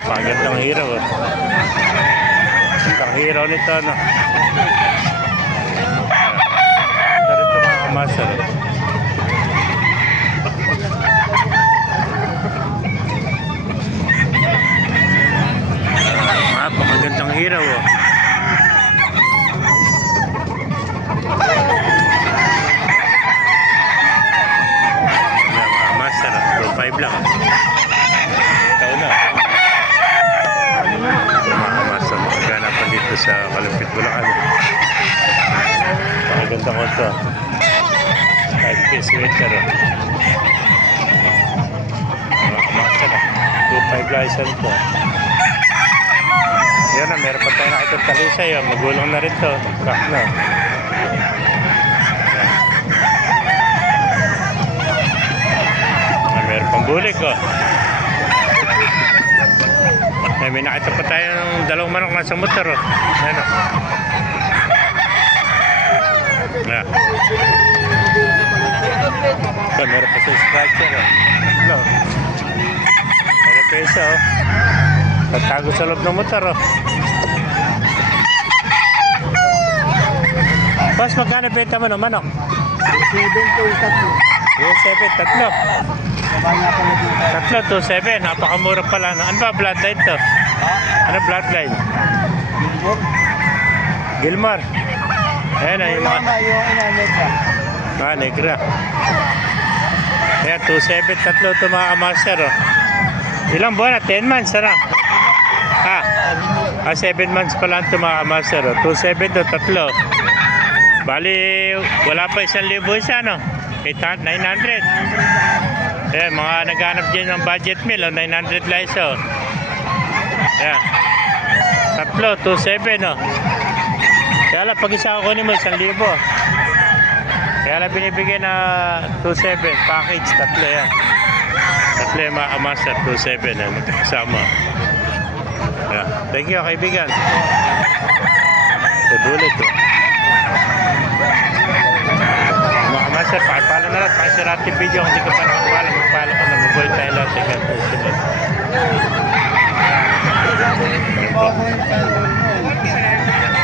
Pagandang hiraw. Ang hiraw nito, no? Narito mga kamasar. Pagandang hiraw, oh. Mga kamasar, 2.5 lang. Ikaw na. Mga maganapan dito sa Kalumpit, Bulacan. Magandang konto. 5 piece sweater. Mga kamasa na. 2.5 lang isa nito. Yan na, meron pa tayo nakitang talisay. Magulong na rin to. Crack na. Meron pang bulik, oh. May nakita pa tayo ng dalawang manok na sa motor, oh. Ayan, oh. Yeah. So, meron pa sa scratcher, oh. Hello. Meron pa isa, oh. Tatago sa loob ng motor, oh. Boss, magkano benta mo ng manok? 2.7, tatlo. Tatlo, 2.7. Napakamura pala. Ano ba bloodline to? Ano bloodline? Gilmore. Ayan na yung mga... negra. Ayan, 2.7, tatlo ito mga kamaster, oh. Ilang buwan na? 10 months, ano? 7 months pa lang ito mga kamaster, oh. 2.7 to, tatlo. Bali, wala pa 1,000 isa, no? 900. Ayan, mga naghanap dyan ng budget meal, oh, 900 lang isa, oh. Ayan. Tatlo, 2.7, oh. Kaya lang, pag isa ako kunin mo, 1,000. Kaya lang binibigay na 2.7, package, tatlo yan. Tatlo yung mga kamaster, 2.7, magkakasama. Ayan. Thank you, kaibigan. Tudulit, oh. Mga kamaster, pakipala na lang, pakisarati video kung hindi ka pa nakapala, magpala ka na, mabuhay tayo lahat, ikaw po.